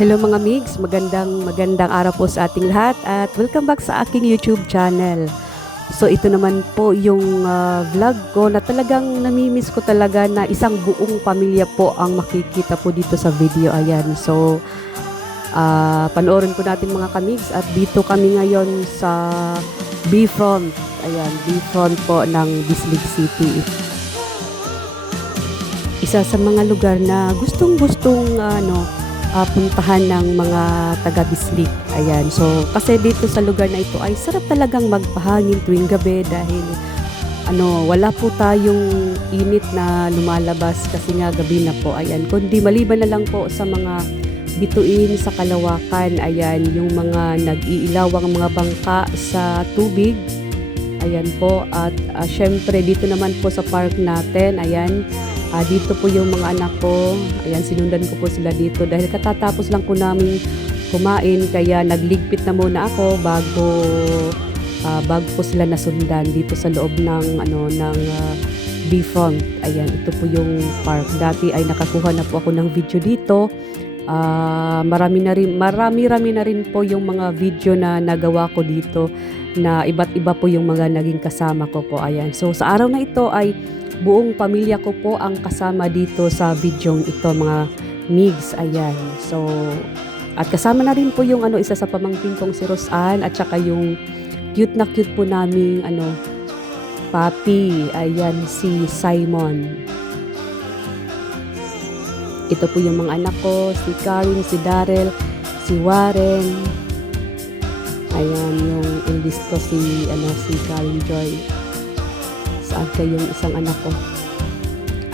Hello mga migs, magandang araw po sa ating lahat at welcome back sa aking YouTube channel. So ito naman po yung vlog ko na talagang namimiss ko talaga na isang buong pamilya po ang makikita po dito sa video. Ayan, so panoorin po natin mga kamigs at dito kami ngayon sa B-Front. Ayan, B-Front po ng Bislig City. Isa sa mga lugar na gustong-gustong puntahan ng mga taga-Bislig. Ayan. So, kasi dito sa lugar na ito ay sarap talagang magpahangin tuwing gabi dahil wala po tayong init na lumalabas kasi nga gabi na po. Ayan. Kundi maliban na lang po sa mga bituin sa kalawakan. Ayan. Yung mga nag-iilawang mga bangka sa tubig. Ayan po. At syempre dito naman po sa park natin. Ayan. Dito po yung mga anak ko. Ayan, sinundan ko po sila dito dahil katatapos lang po namin kumain kaya nagligpit na muna ako bago po sila nasundan dito sa loob ng B-Front. Ayan, ito po yung park. Dati ay nakakuha na po ako ng video dito. Marami na rin po yung mga video na nagawa ko dito na iba't iba po yung mga naging kasama ko po. Ayan. So sa araw na ito ay buong pamilya ko po ang kasama dito sa videong ito mga migs. Ayan. So, at kasama na rin po yung isa sa pamangkin kong si Rosan at saka yung cute na cute po naming papi. Ayan, si Simon. Ito po yung mga anak ko, si Karin, si Darrell, si Warren. Ayan, yung eldest ko si Karin Joy. Saan kayong isang anak ko?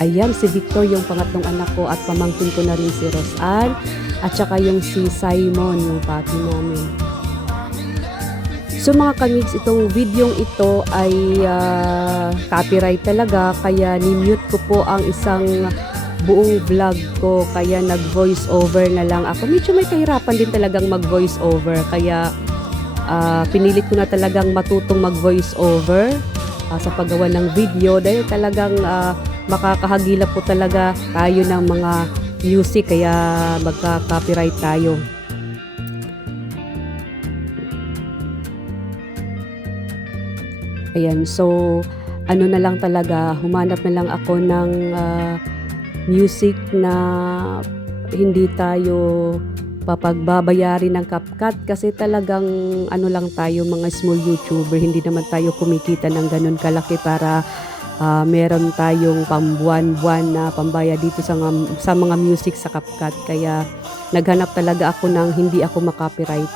Ayan, si Victor yung pangatlong anak ko at pamangkin ko na rin si Rosan at saka yung si Simon, yung papi namin. So mga kamigs, itong videong ito ay copyright talaga kaya ni-mute ko po ang isang buong vlog ko kaya nag-voice over na lang ako. Medyo may kahirapan din talagang mag-voice over kaya pinilit ko na talagang matutong mag-voice over sa paggawa ng video dahil talagang makakahagilap po talaga tayo ng mga music kaya magka-copyright tayo. Ayan, so na lang talaga, humanap na lang ako ng music na hindi tayo papagbabayarin ng CapCut kasi talagang lang tayo mga small YouTuber, hindi naman tayo kumikita ng ganun kalaki para meron tayong pambuwan-buwan na pambaya dito sa mga music sa CapCut kaya naghanap talaga ako ng hindi ako makopyright.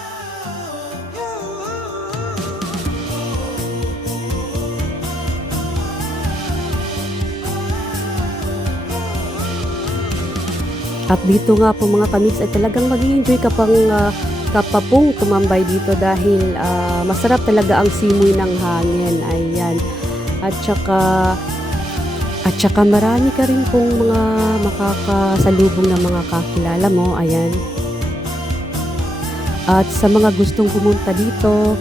At dito nga po mga kamigs ay talagang mag-i-enjoy ka pong tumambay dito dahil masarap talaga ang simoy ng hangin. Ayan. At saka marami ka rin pong mga makakasalubong na mga kakilala mo. Ayan. At sa mga gustong pumunta dito,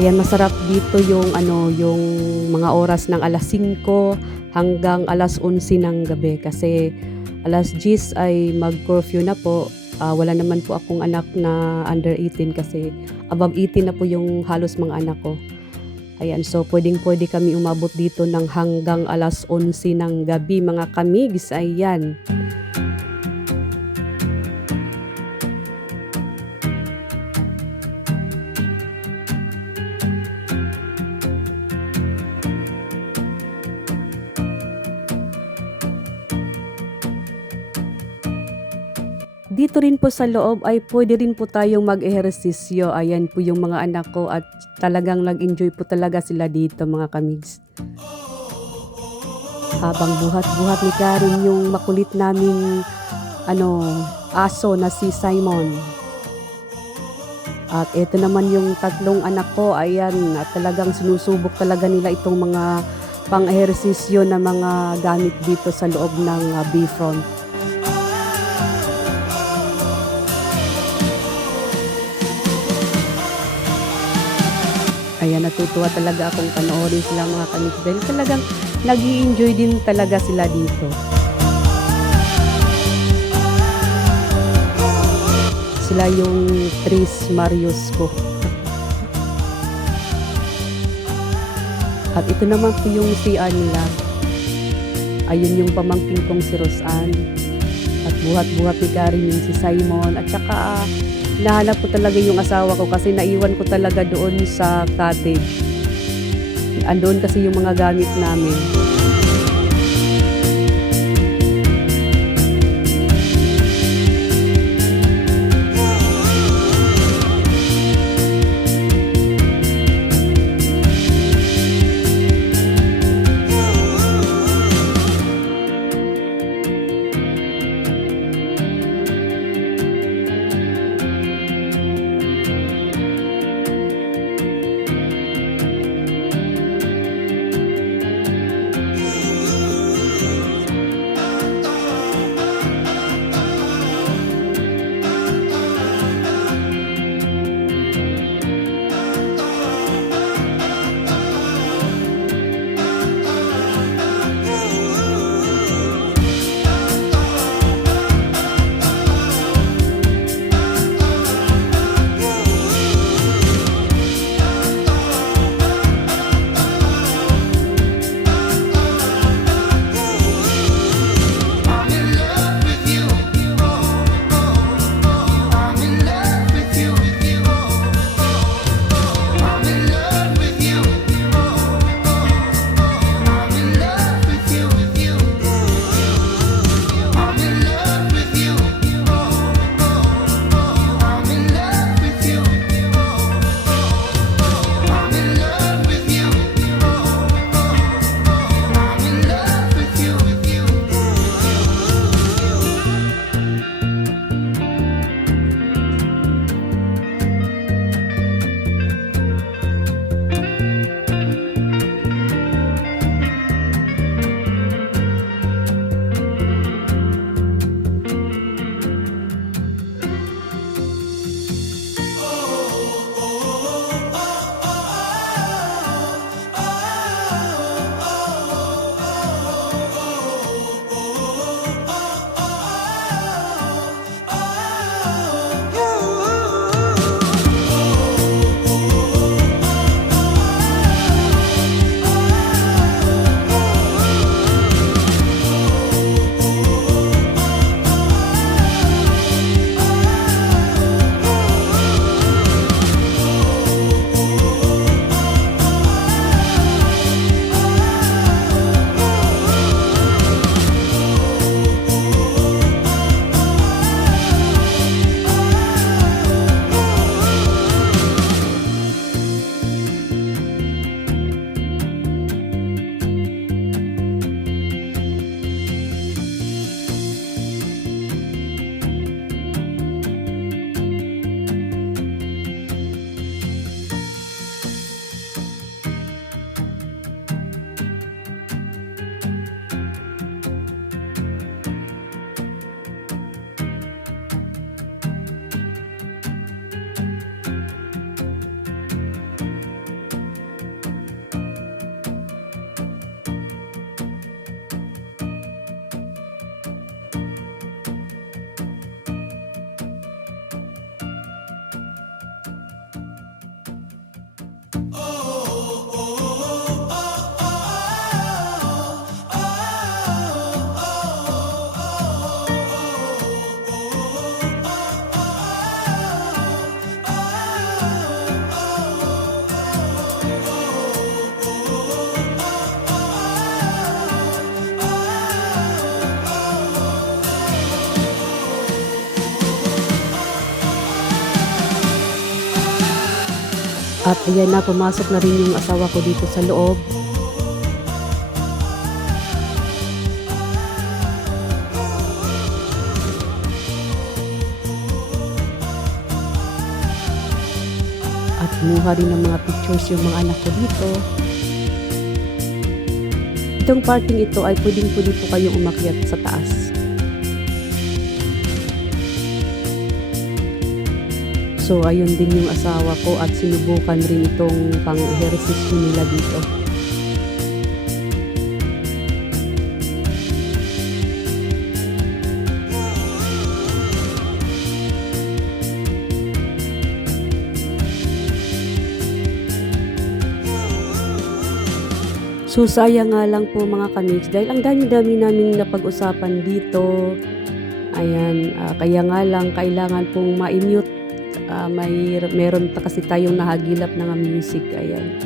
ayan, masarap dito yung mga oras ng alas 5 hanggang alas 11 ng gabi kasi alas 10 ay mag-curfew na po. Wala naman po akong anak na under 18 kasi above 18 na po yung halos mga anak ko. Ayan, so pwede kami umabot dito ng hanggang alas 11 ng gabi mga kamigs. Ayan. Dito rin po sa loob ay pwede rin po tayong mag-ehersisyo. Ayan po yung mga anak ko at talagang nag-enjoy po talaga sila dito mga kamigs. Habang buhat-buhat ni Karin yung makulit naming aso na si Simon. At ito naman yung tatlong anak ko. Ayan, at talagang sinusubok talaga nila itong mga pang-ehersisyo na mga gamit dito sa loob ng B-Front. Ayan, natutuwa talaga akong panoorin sila mga kamigs dahil talagang nag-i-enjoy din talaga sila dito. Sila yung Tris Marius ko. At ito naman po yung CR nila. Ayun yung pamangkin kong si Rosan. At buhat-buhat ni Karin yung si Simon. At saka nahanap ko talaga yung asawa ko kasi naiwan ko talaga doon sa cottage. Andoon kasi yung mga gamit namin. At ayan na, pumasok na rin yung asawa ko dito sa loob. At kumuha rin ng mga pictures yung mga anak ko dito. Itong parting ito ay pwedeng-pwede po kayong umakyat sa taas. So, ayun din yung asawa ko at sinubukan rin itong pang-ehersisyo nila dito. So, sayang nga lang po mga kamix dahil ang dami-dami naming napag-usapan dito. Ayan, kaya nga lang kailangan pong ma-mute. Meron kasi tayong nahagilap na nga music, ayan.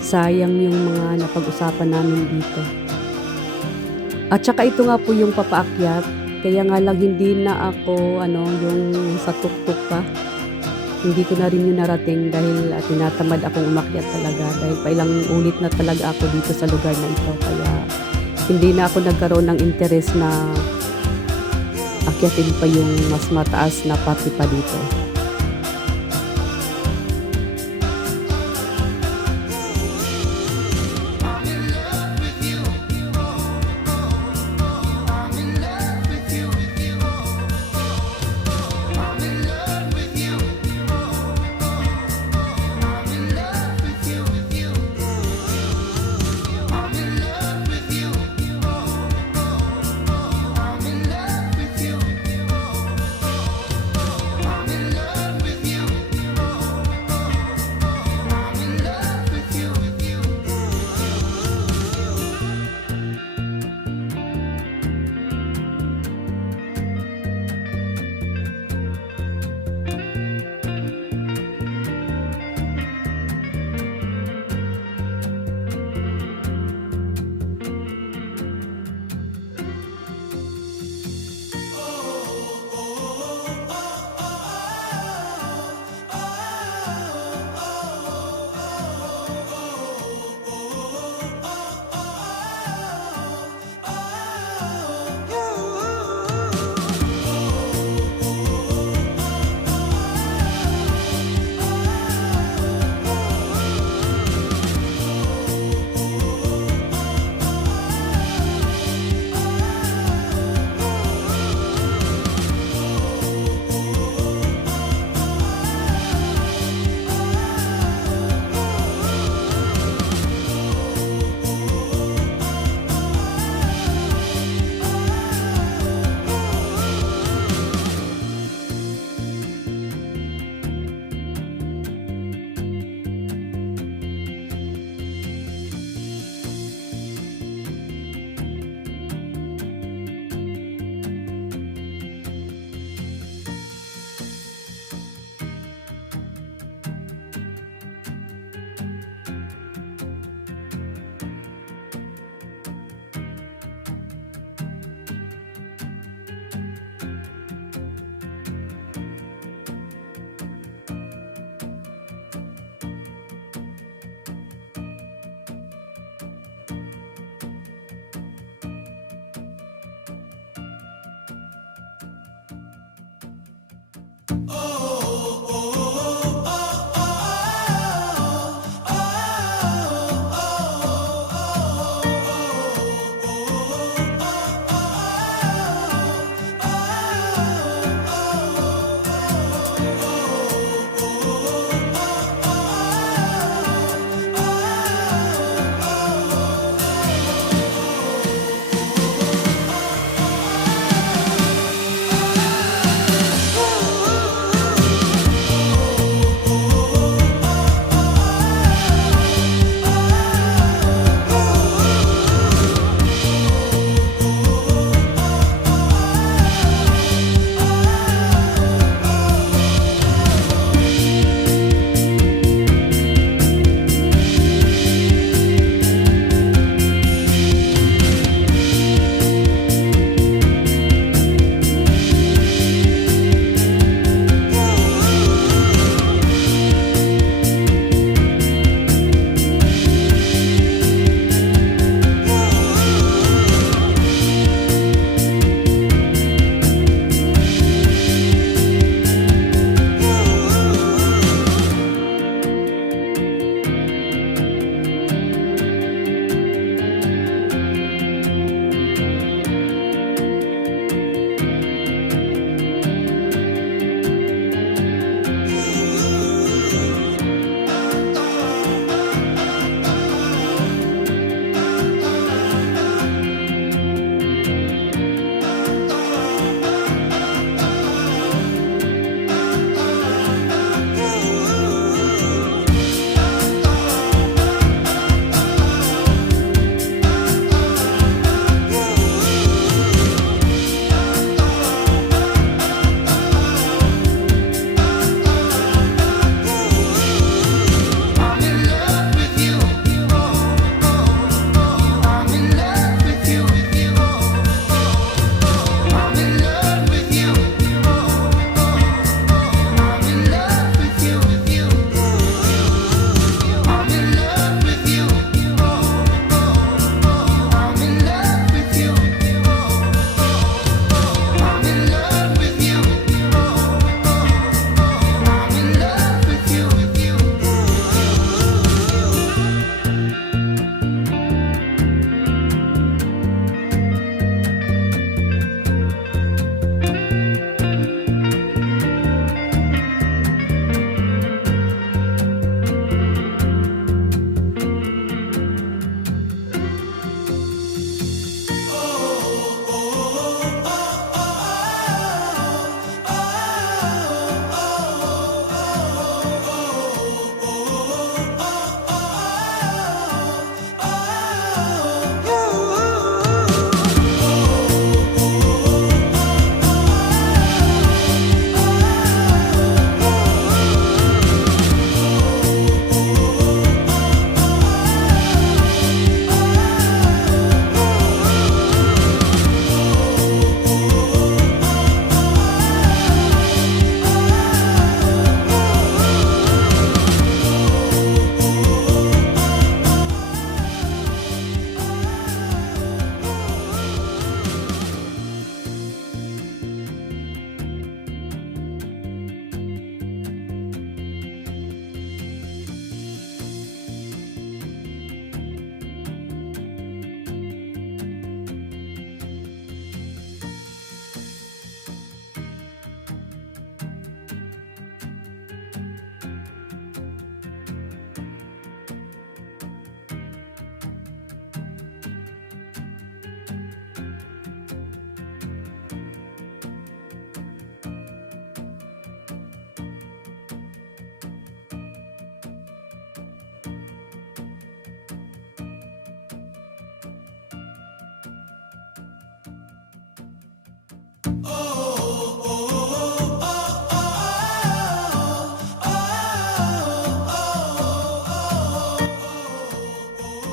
Sayang yung mga napag-usapan namin dito. At saka ito nga po yung papaakyat, kaya nga lang hindi na ako yung sa tuktok pa. Hindi ko na rin yun narating dahil tinatamad akong umakyat talaga dahil pailang ulit na talaga ako dito sa lugar na ito. Kaya hindi na ako nagkaroon ng interes na akyatin pa yung mas mataas na pati pa dito.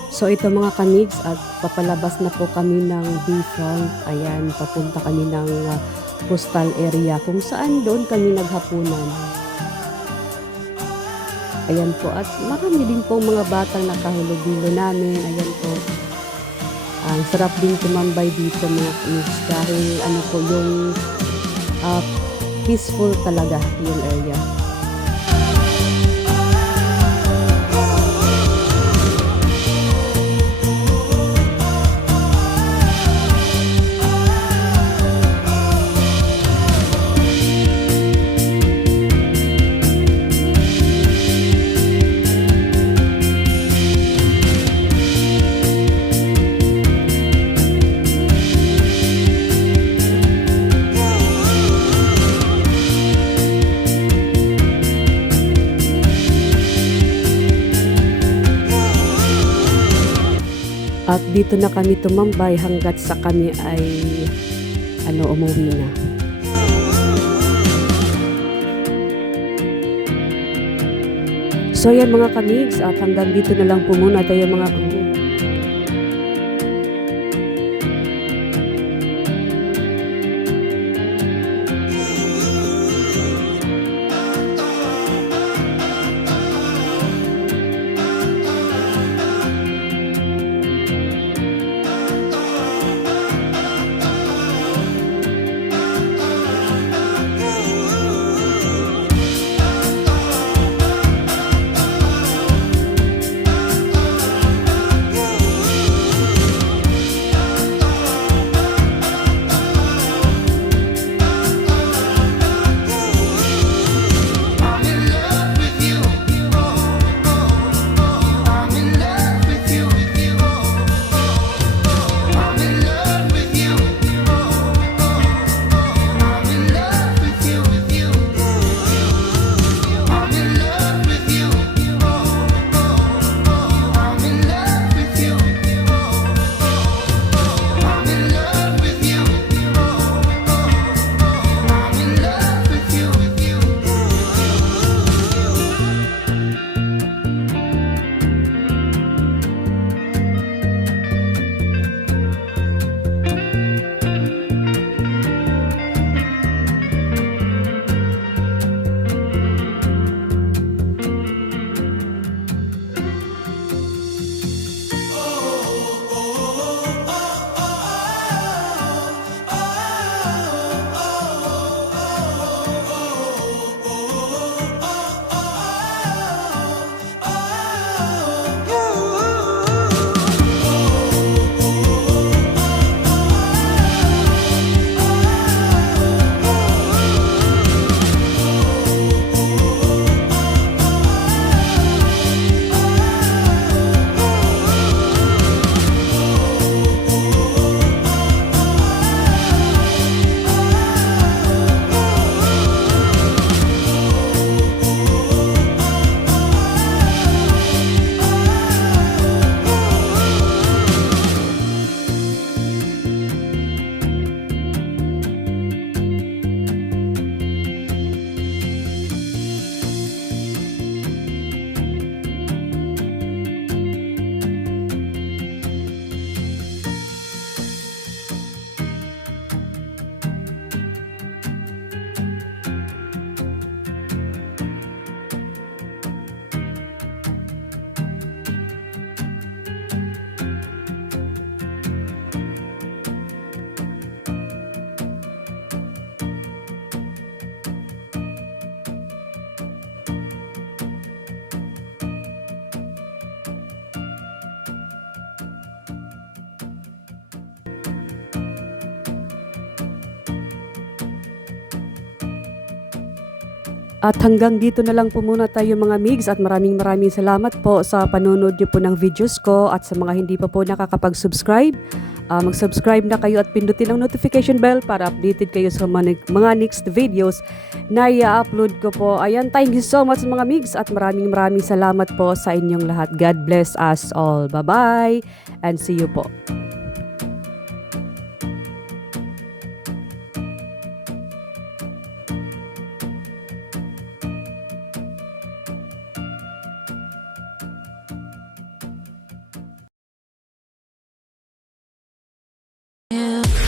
So ito mga kamigs at papalabas na po kami ng Bayfront. Ayan, papunta kami ng coastal area kung saan doon kami naghapunan. Ayan po at marami din pong mga batang nakahulog-hilo namin. Ayan po. Ang sarap din tumambay dito mga kamigs dahil ano po yung peaceful talaga yung area. At dito na kami tumambay hanggat sa kami ay umuwi na. So yan mga kamigs at hanggang dito na lang po muna tayo mga kamigs. At hanggang dito na lang po muna tayo mga migs at maraming salamat po sa panonood niyo po ng videos ko at sa mga hindi pa po nakakapag-subscribe. Mag-subscribe na kayo at pindutin ang notification bell para updated kayo sa mga next videos na i-upload ko po. Ayan, thank you so much mga migs at maraming salamat po sa inyong lahat. God bless us all. Bye-bye and see you po. you.